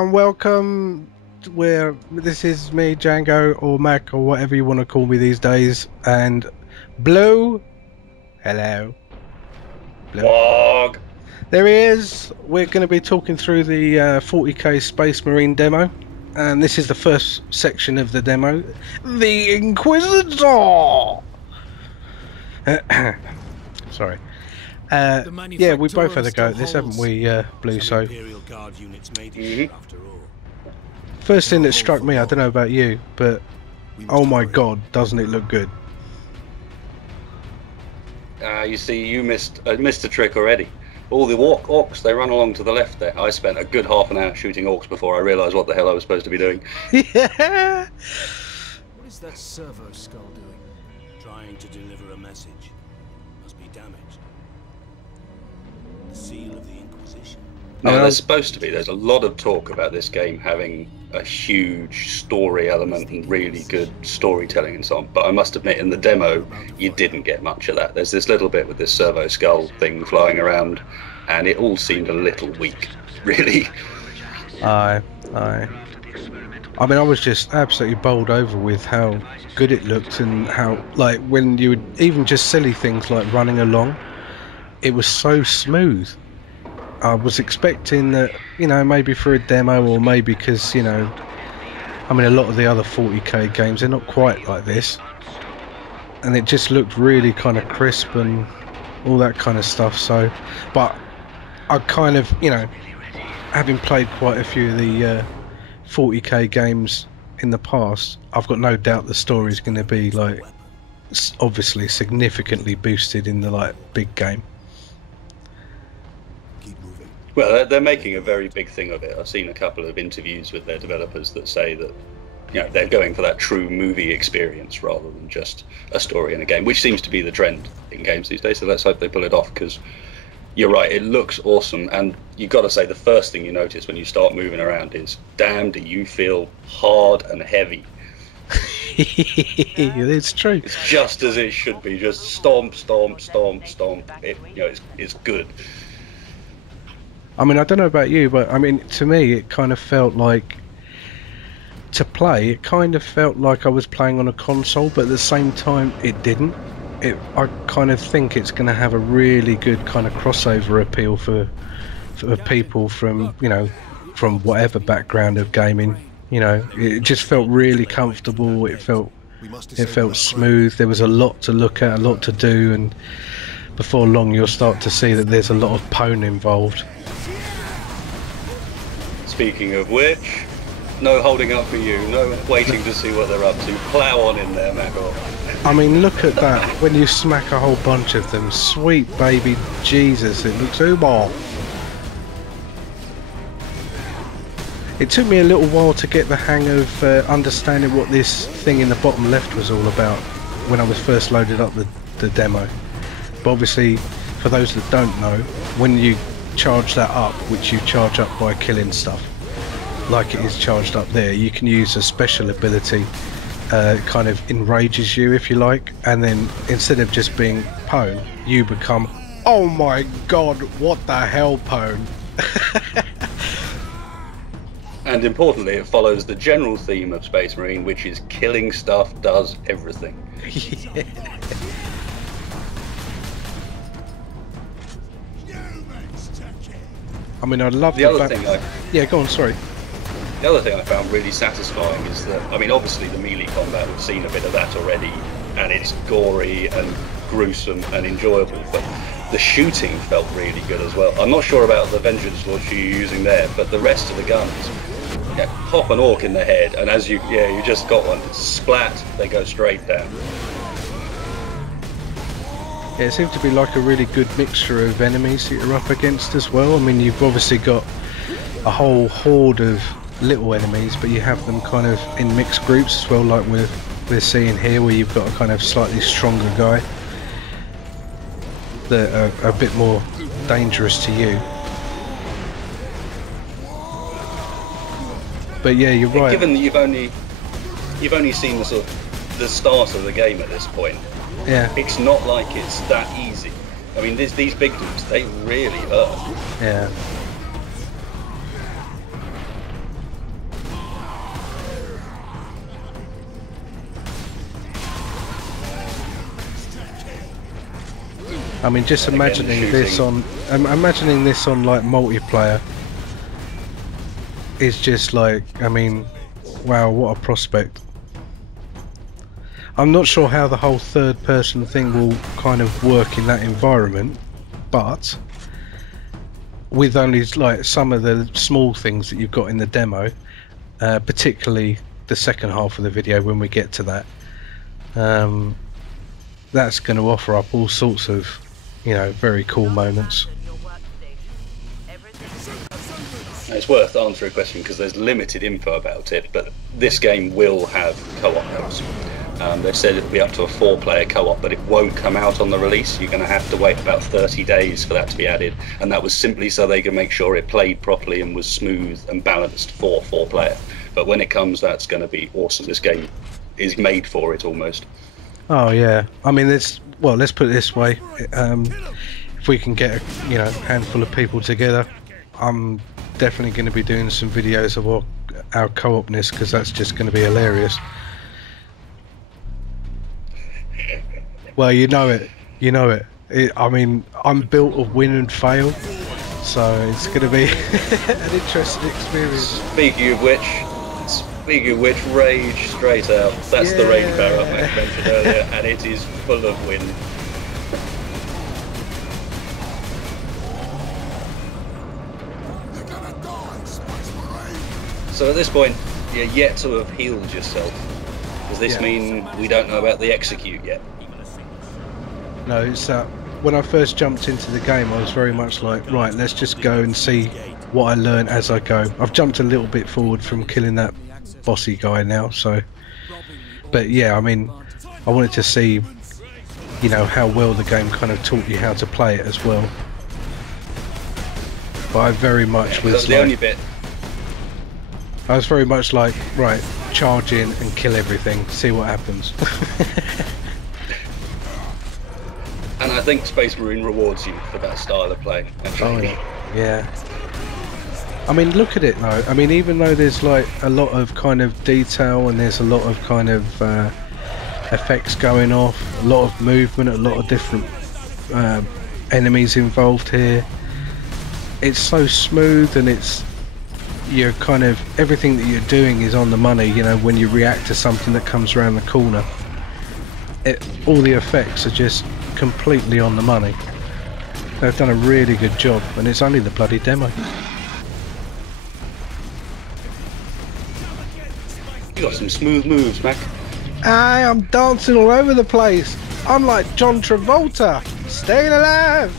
and welcome. Where this is me, Django, or Mac, or whatever you want to call me these days, and Blue. Hello, Blue. Wog. There he is. We're going to be talking through the 40k Space Marine demo, and this is the first section of the demo, the Inquisitor. Sorry. Yeah, we both had a go at this, haven't we, Blue? So, first thing that struck me, I don't know about you, but oh my god, doesn't it look good? You see, you missed a trick already. All the orcs, they run along to the left there. I spent a good half an hour shooting orcs before I realised what the hell I was supposed to be doing. Yeah. What is that servo skull doing? Trying to deliver a message. Must be damaged. The seal of the Inquisition. No, there's supposed to be. There's a lot of talk about this game having a huge story element and really good storytelling and so on. But I must admit, in the demo, you didn't get much of that. There's this little bit with this servo skull thing flying around, and it all seemed a little weak, really. I mean, I was just absolutely bowled over with how good it looked, and how, like, when you would even just silly things like running along, it was so smooth. I was expecting that, you know, maybe for a demo, or maybe because, you know, I mean, a lot of the other 40k games, they're not quite like this, and it just looked really kind of crisp and all that kind of stuff. So, but I kind of, you know, having played quite a few of the 40k games in the past, I've got no doubt the story is going to be, like, obviously significantly boosted in the, like, big game. Well, they're making a very big thing of it. I've seen a couple of interviews with their developers that say that, you know, they're going for that true movie experience rather than just a story in a game, which seems to be the trend in games these days. So let's hope they pull it off, because you're right, it looks awesome. And you've got to say, the first thing you notice when you start moving around is, damn, do you feel hard and heavy. It's true. It's just as it should be. Just stomp, stomp, stomp, stomp. It's good. I mean, I don't know about you, but I mean, to me, it kind of felt like, to play, it kind of felt like I was playing on a console, but at the same time, it didn't. I kind of think it's going to have a really good kind of crossover appeal for people from, you know, from whatever background of gaming. You know, it just felt really comfortable. It felt smooth. There was a lot to look at, a lot to do, and before long, you'll start to see that there's a lot of pwn involved. Speaking of which, no holding up for you, no waiting to see what they're up to. Plow on in there, Magor. I mean, look at that. When you smack a whole bunch of them, sweet baby Jesus, it looks uber. It took me a little while to get the hang of understanding what this thing in the bottom left was all about when I was first loaded up the demo. But obviously, for those that don't know, when you charge that up, which you charge up by killing stuff, like it is charged up there, you can use a special ability, kind of enrages you, if you like, and then instead of just being pwn, you become, oh my god, what the hell, pwn. And importantly, it follows the general theme of Space Marine, which is killing stuff does everything. Yeah. I mean, I love the other thing. Yeah, go on. Sorry. The other thing I found really satisfying is that, I mean, obviously the melee combat, we've seen a bit of that already, and it's gory and gruesome and enjoyable, but the shooting felt really good as well. I'm not sure about the Vengeance Launcher you're using there, but the rest of the guns, yeah, pop an orc in the head, and as you just got one, splat, they go straight down. Yeah, it seems to be like a really good mixture of enemies that you're up against as well. I mean, you've obviously got a whole horde of little enemies, but you have them kind of in mixed groups as well, like we're seeing here, where you've got a kind of slightly stronger guy that are a bit more dangerous to you. But yeah, you're right. Given that you've only seen the sort of the start of the game at this point, yeah, it's not like it's that easy. I mean, these big dudes, they really hurt. Yeah. I mean, just And again, imagining this on, imagining this on like multiplayer is just like, I mean, wow, what a prospect. I'm not sure how the whole third person thing will kind of work in that environment, but with only like some of the small things that you've got in the demo, particularly the second half of the video when we get to that, that's going to offer up all sorts of, you know, very cool moments. It's worth answering a question because there's limited info about it, but this game will have co-op modes. They've said it'll be up to a 4-player co-op, but it won't come out on the release. You're going to have to wait about 30 days for that to be added, and that was simply so they can make sure it played properly and was smooth and balanced for 4-player. But when it comes, that's going to be awesome. This game is made for it almost. Oh yeah, I mean, well, let's put it this way: if we can get a, you know, handful of people together, I'm definitely going to be doing some videos of our co-opness, because that's just going to be hilarious. Well, you know it. I mean, I'm built of win and fail, so it's going to be an interesting experience. Speaking of which, Rage straight out. That's the Rage power-up Max mentioned earlier, and it is full of wind. So at this point, you're yet to have healed yourself. Does this mean we don't know about the execute yet? No, it's when I first jumped into the game, I was very much like, right, let's just go and see what I learn as I go. I've jumped a little bit forward from killing that bossy guy now, so. But yeah, I mean, I wanted to see, you know, how well the game kind of taught you how to play it as well. But I very much was the only bit. I was very much like, right, charge in and kill everything, see what happens. And I think Space Marine rewards you for that style of play, actually. Oh, yeah. I mean, look at it though. I mean, even though there's like a lot of kind of detail and there's a lot of kind of effects going off, a lot of movement, a lot of different enemies involved here, it's so smooth, and you're kind of, everything that you're doing is on the money. You know, when you react to something that comes around the corner, all the effects are just completely on the money. They've done a really good job, and it's only the bloody demo. You got some smooth moves, Mac. I'm dancing all over the place. I'm like John Travolta, staying alive,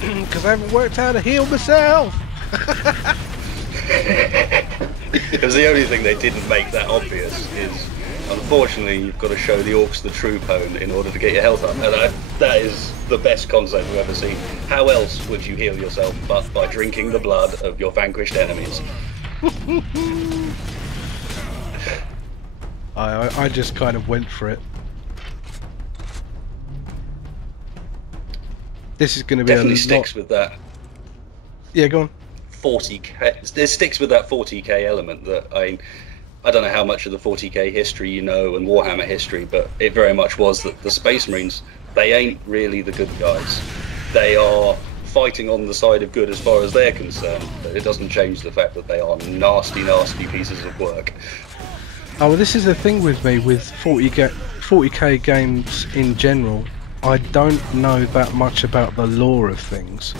because I haven't worked out how to heal myself. Because the only thing they didn't make that obvious is, unfortunately, you've got to show the orcs the true pone in order to get your health up, and that is the best concept we've ever seen. How else would you heal yourself but by drinking the blood of your vanquished enemies? I just kind of went for it. This is going to be Definitely a sticks lot. with that. Yeah, go on. 40k. It sticks with that 40k element that I don't know how much of the 40k history you know and Warhammer history, but it very much was that the Space Marines, they ain't really the good guys. They are fighting on the side of good as far as they're concerned, but it doesn't change the fact that they are nasty, nasty pieces of work. Oh, well, this is the thing with me with 40k games in general. I don't know that much about the lore of things,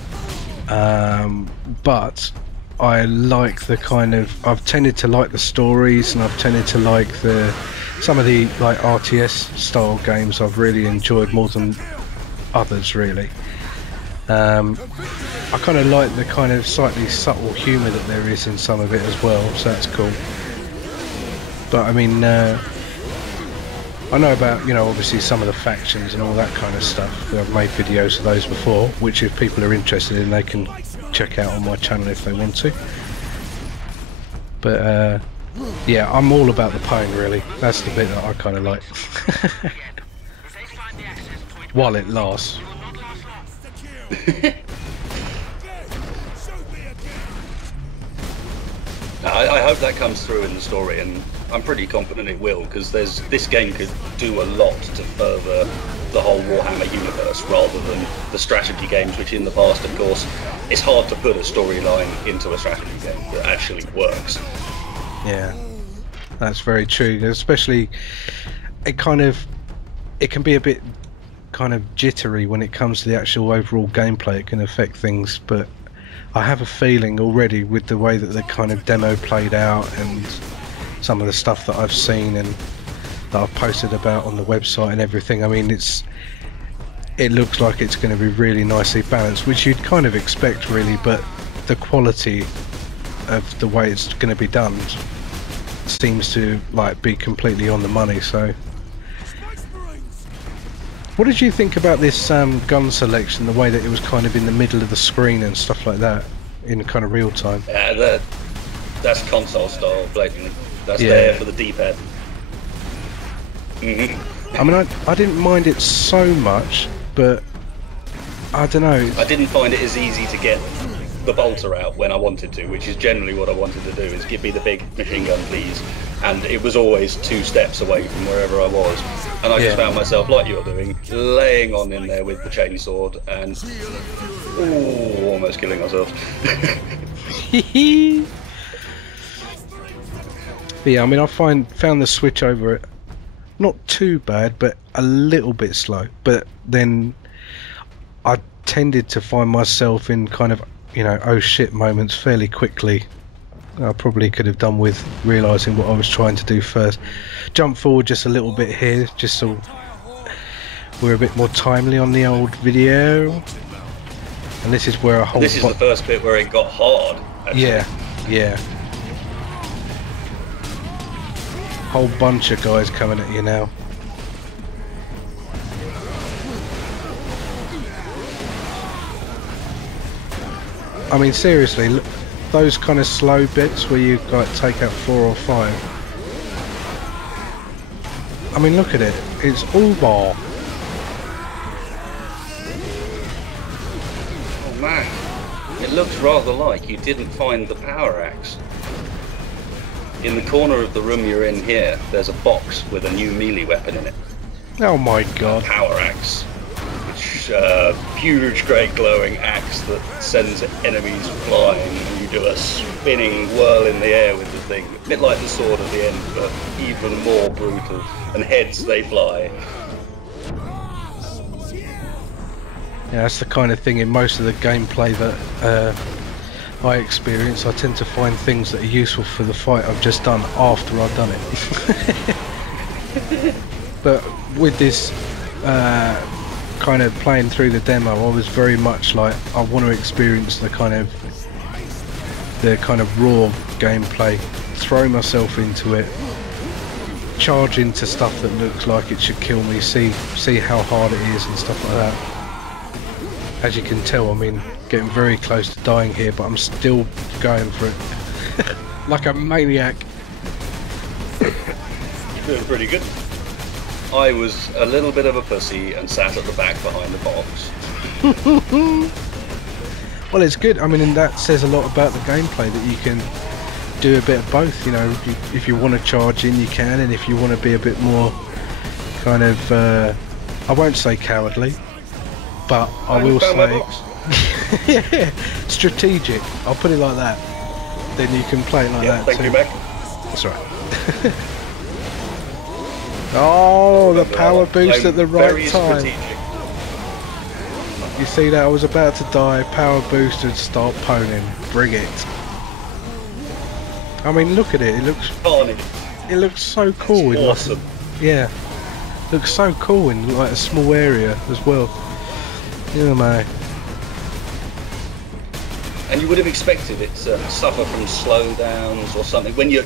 but I like the kind of, I've tended to like the stories, and I've tended to like some of the like RTS style games I've really enjoyed more than others, really. I kind of like the kind of slightly subtle humour that there is in some of it as well, so that's cool. But I mean, I know about, you know, obviously some of the factions and all that kind of stuff. I've made videos of those before, which if people are interested in, they can check out on my channel if they want to. But yeah, I'm all about the pone, really. That's the bit that I kind of like. While it lasts. I hope that comes through in the story, and I'm pretty confident it will, because this game could do a lot to further the whole Warhammer universe rather than the strategy games, which in the past, of course, it's hard to put a storyline into a strategy game that actually works. Yeah, that's very true. Especially, it can be a bit kind of jittery when it comes to the actual overall gameplay. It can affect things, but I have a feeling already with the way that the kind of demo played out and some of the stuff that I've seen and that I've posted about on the website and everything. I mean, it looks like it's going to be really nicely balanced, which you'd kind of expect really, but the quality of the way it's going to be done seems to like be completely on the money. So what did you think about this gun selection, the way that it was kind of in the middle of the screen and stuff like that in kind of real time? Yeah, that's console style blatantly. That's Yeah. there for the D-pad. I mean, I didn't mind it so much, but I don't know. I didn't find it as easy to get the bolter out when I wanted to, which is generally what I wanted to do, is give me the big machine gun, please. And it was always 2 steps away from wherever I was. And I just found myself, like you're doing, laying on in there with the chainsaw and almost killing myself. But yeah, I mean, I found the switch over it not too bad, but a little bit slow. But then I tended to find myself in kind of, you know, oh shit moments fairly quickly. I probably could have done with realising what I was trying to do first. Jump forward just a little bit here, just so we're a bit more timely on the old video. And this is where a whole... This is the first bit where it got hard, actually. Yeah. Whole bunch of guys coming at you now. I mean, seriously, look, those kind of slow bits where you like take out 4 or 5. I mean, look at it. It's all bar. Oh man, it looks rather like you didn't find the power axe. In the corner of the room you're in here, there's a box with a new melee weapon in it. Oh my god. Power axe. Which, huge great glowing axe that sends enemies flying, and you do a spinning whirl in the air with the thing. A bit like the sword at the end, but even more brutal. And heads they fly. Yeah, that's the kind of thing in most of the gameplay that I experience. I tend to find things that are useful for the fight I've just done after I've done it. But with this kind of playing through the demo, I was very much like, I want to experience the kind of raw gameplay, throw myself into it, charge into stuff that looks like it should kill me, see how hard it is and stuff like that. As you can tell, I mean, getting very close to dying here, but I'm still going for it like a maniac. Doing pretty good. I was a little bit of a pussy and sat at the back behind the box. Well, it's good. I mean, and that says a lot about the gameplay, that you can do a bit of both. You know, if you want to charge in, you can, and if you want to be a bit more kind of, I won't say cowardly, but I will say, yeah, strategic. I'll put it like that. Then you can play it like that. Thank you, Mac. That's right. Oh, the power boost at the right time. Strategic. You see that? I was about to die, power boost and start poning. Bring it. I mean, look at it. It looks so cool. It's awesome. Yeah. Looks so cool in like a small area as well. Yeah, mate. And you would have expected it to suffer from slowdowns or something. When you're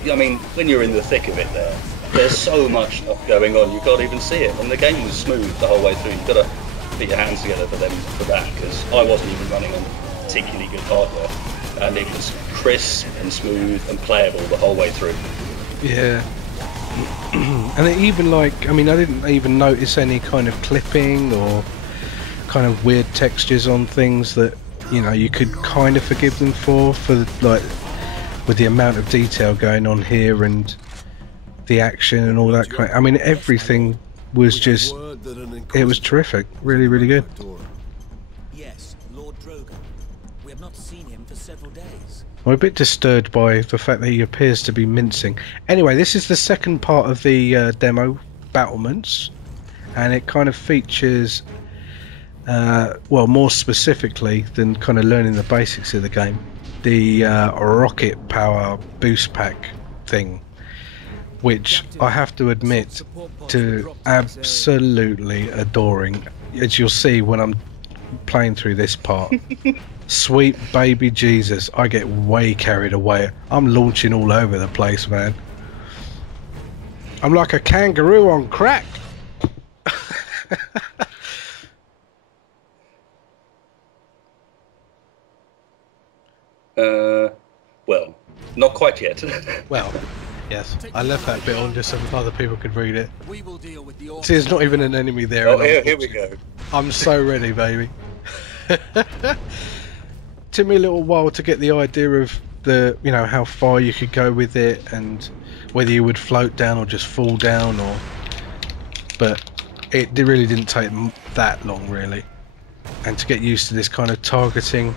in the thick of it there's so much stuff going on, you can't even see it. And the game was smooth the whole way through. You've got to put your hands together for that, because I wasn't even running on particularly good hardware. And it was crisp and smooth and playable the whole way through. Yeah. And it even I didn't even notice any kind of clipping or kind of weird textures on things that, you know, you could kind of forgive them for like with the amount of detail going on here and the action and all that kind. I mean, everything was just it was terrific. Really, really good. Yes, Lord Drogon. We have not seen him for several days. I'm a bit disturbed by the fact that he appears to be mincing. Anyway, this is the second part of the demo, Battlements, and it kind of features, well, more specifically than kind of learning the basics of the game, the rocket power boost pack thing, which I have to admit to absolutely adoring, as you'll see when I'm playing through this part. Sweet baby Jesus, I get way carried away. I'm launching all over the place, man. I'm like a kangaroo on crack. Well, not quite yet. Well, yes, I left that bit on just so other people could read it. We will deal with the See, there's not even an enemy there. Oh, here we go. I'm so ready, baby. Took me a little while to get the idea of the, you know, how far you could go with it and whether you would float down or just fall down, or. But it really didn't take that long, really, and to get used to this kind of targeting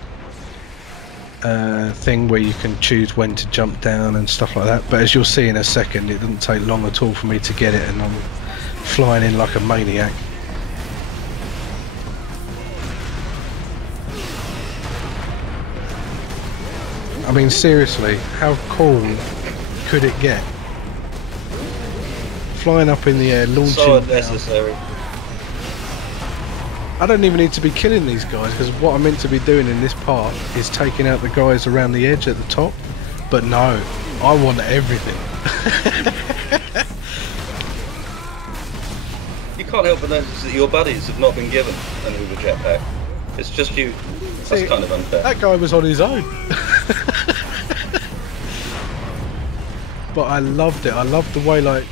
thing where you can choose when to jump down and stuff like that. But as you'll see in a second, it didn't take long at all for me to get it, and I'm flying in like a maniac. I mean, seriously, how cool could it get? Flying up in the air, launching So unnecessary. I don't even need to be killing these guys, because what I'm meant to be doing in this part is taking out the guys around the edge at the top. But no, I want everything. You can't help but notice that your buddies have not been given an Uber jetpack. It's just you. That's kind of unfair. That guy was on his own. But I loved it. I loved the way, like,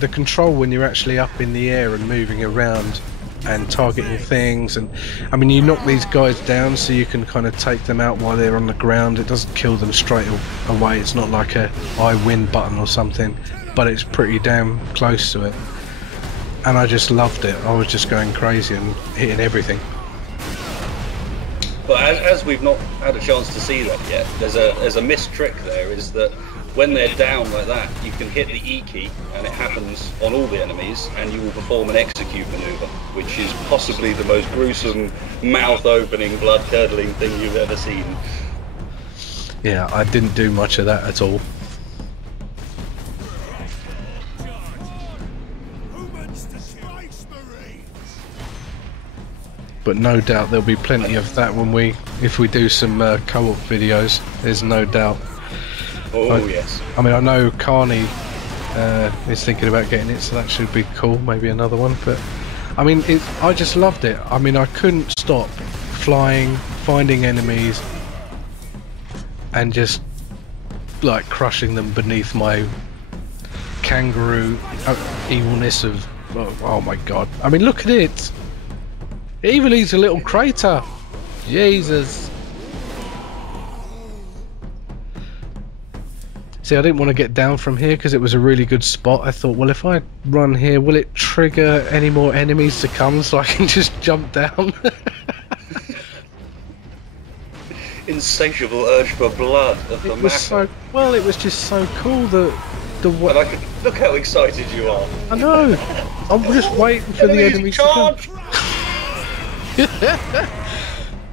the control when you're actually up in the air and moving around and targeting things. And I mean, you knock these guys down so you can kind of take them out while they're on the ground. It doesn't kill them straight away. It's not like a I win button or something, but it's pretty damn close to it. And I just loved it. I was just going crazy and hitting everything. But as we've not had a chance to see that yet, there's a missed trick there, is that when they're down like that, you can hit the E key, and it happens on all the enemies, and you will perform an execute maneuver, which is possibly the most gruesome, mouth-opening, blood-curdling thing you've ever seen. Yeah, I didn't do much of that at all. But no doubt there'll be plenty of that if we do some co-op videos. There's no doubt. Oh yes. I mean, I know Carney is thinking about getting it, so that should be cool. Maybe another one. But I mean, I just loved it. I mean, I couldn't stop flying, finding enemies, and just like crushing them beneath my kangaroo evilness of. Oh my god! I mean, look at it. It even leaves a little crater. Jesus. See, I didn't want to get down from here because it was a really good spot. I thought, well, if I run here, will it trigger any more enemies to come so I can just jump down? Insatiable urge for blood of the map. Well, it was just so cool that and I could look how excited you are. I know. I'm just waiting for the enemies to come.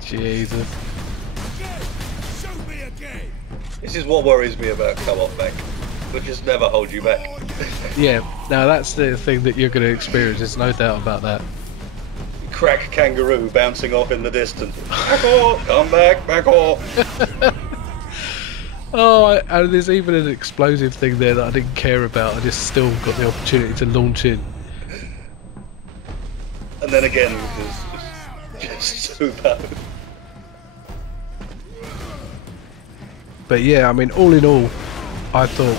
Jesus. This is what worries me about co-op, Beck. They'll just never hold you back. Yeah, now that's the thing that you're going to experience, there's no doubt about that. Crack kangaroo bouncing off in the distance. Back off! Come back! Back off! Oh, and there's even an explosive thing there that I didn't care about. I just still got the opportunity to launch in. And then again, it's just so bad. But yeah, I mean, all in all, I thought,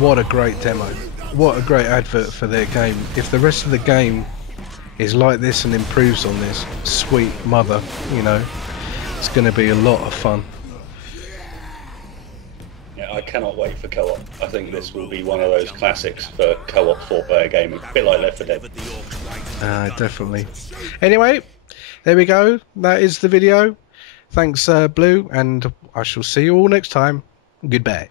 what a great demo. What a great advert for their game. If the rest of the game is like this and improves on this, sweet mother, you know, it's going to be a lot of fun. Yeah, I cannot wait for co-op. I think this will be one of those classics for co-op 4-player game, a bit like Left 4 Dead. Definitely. Anyway, there we go. That is the video. Thanks, Blue, and I shall see you all next time. Goodbye.